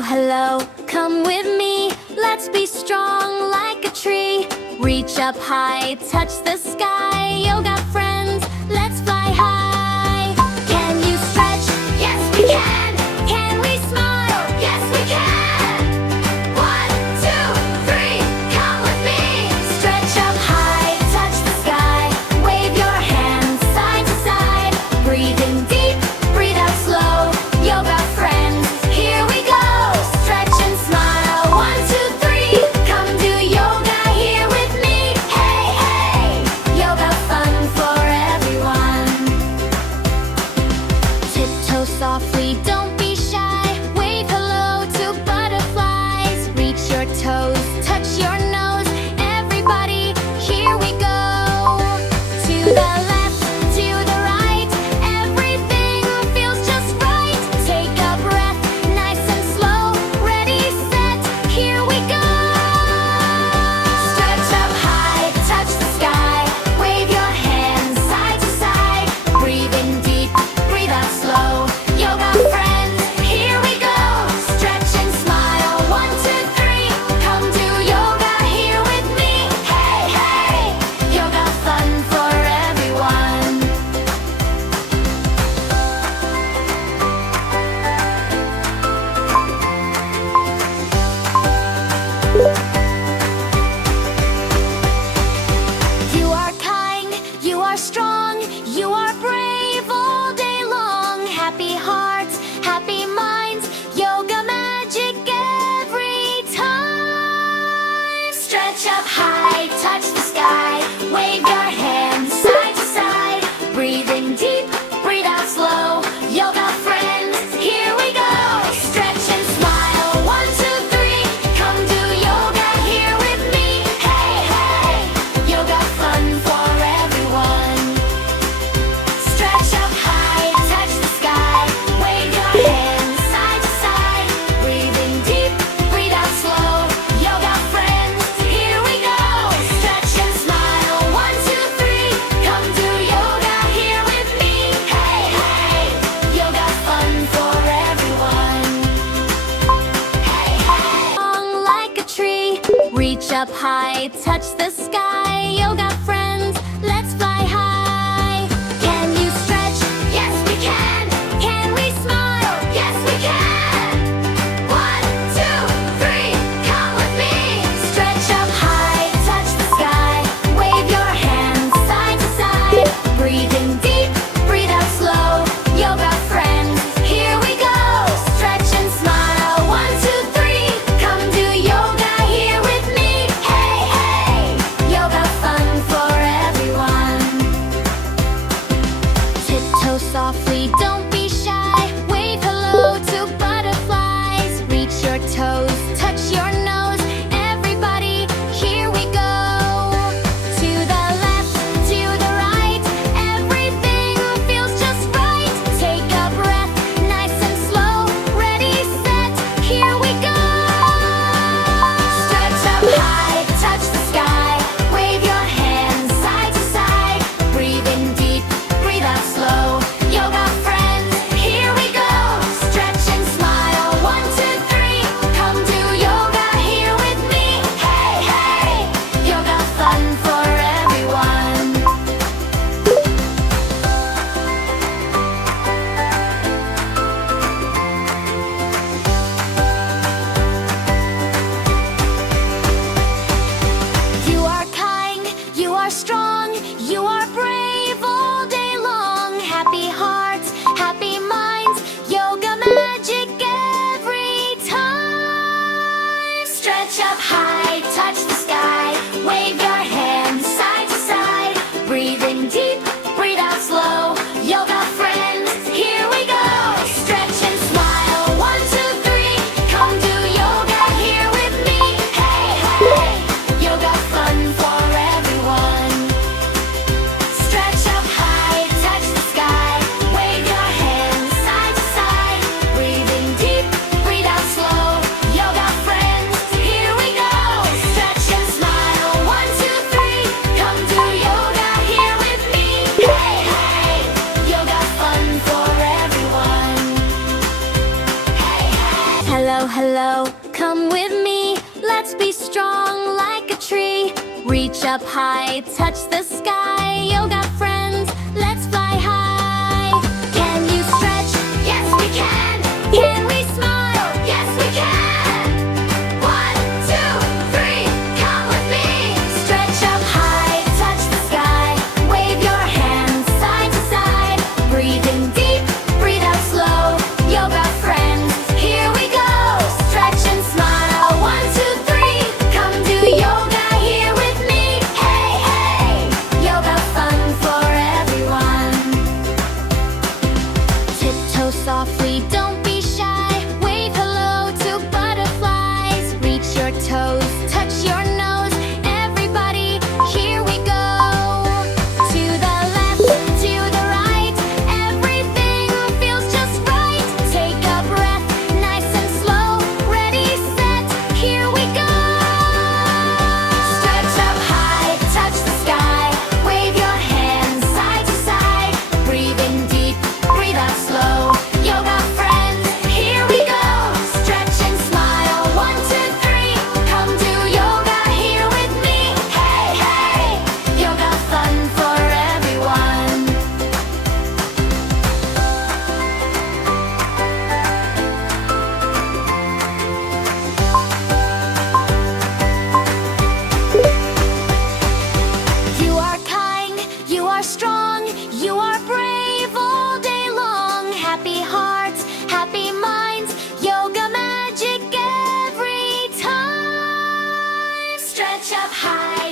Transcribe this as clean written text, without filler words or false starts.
Hello, hello, come with me. Let's be strong like a tree. Reach up high, touch the sky. Yoga friends, let's fly high. Can you stretch? Yes, we can. Can we smile? Yes, we can. 1, 2, 3, come with me. Stretch up high, touch the sky. Wave your hands side to side. Breathe in deep, breathe out slow. Yoga friends, here we go. Stretch and smile. 1, 2, 3, come do yoga here with me. Hey, hey, yoga fun for everyone. Tiptoe softly, don't be shy. Wave hello to butterflies. Reach your toes, touch your nose. Everybody, here we go. To the left, to the right. Everything feels just right. Take a breath, nice and slow. Ready, set, here we go. Stretch up high, touch the sky. Wave your hands side to side. Breathe in deep, breathe out slow. Yoga friends, here we go. Stretch and smile. 1, 2, 3, come do yoga here with me. Hey, hey, yoga fun for everyone. You are kind, you are strong, you are brave all day long. Happy hearts, happy minds, yoga magic every time. Stretch up high, touch the sky, wave your hands side to side. Breathe in deep, breathe out slow. Yoga friends, here we go. Stretch and smile. 1, 2, 3, come do yoga here with me. Hey, hey, yoga fun for everyone. Stretch up high, touch the sky. Wave your hands side to side. Breathe in deep, breathe out slow. Yoga friends, here we go. Stretch and smile. 1, 2, 3, come do yoga here with me. Hey, hey, yoga fun for everyone. Hey, hey. Long like a tree, reach up high, touch the sky. Yoga friends, let's fly high. Can you stretch? Yes, we can. Can we smile? Yes, we can. 1, 2, 3, come with me. Stretch up high, touch the sky. Wave your hands side to side. Breathe in deep, breathe out slow. Yoga friends, here we go. Stretch and smile. 1, 2, 3, come do yoga here with me. Hey, hey, yoga fun for Hello, hello, come with me. Let's be strong like a tree. Reach up high, touch the sky. Yoga friends, let's fly high. Can you stretch? Yes, we can. Can we smile? Yes, we can. 1, 2, 3, come with me. Stretch up high, touch the sky. Wave your hands side to side. Breathe in deep, breathe out slow. Yoga friends, here we go. Stretch and smile. 1, 2, 3, come do yoga here with me. Hey, hey, yoga fun for everyone. Tiptoe softly, don't be shy. Wave hello to butterflies. Reach your toes, touch your nose. Everybody, here we go. To the left, to the right. Everything feels just right. Take a breath, nice and slow. Ready, set, here we go. Stretch up high, touch the sky. Wave your hands side to side. Breathe in deep, breathe out slow. Yoga friends, here we go. Stretch and smile. 1, 2, 3, come do yoga here with me. Hey, hey, yoga fun for everyone. You are kind, you are strong, you are brave all day long. Happy hearts, happy minds, yoga magic every time. Stretch up high,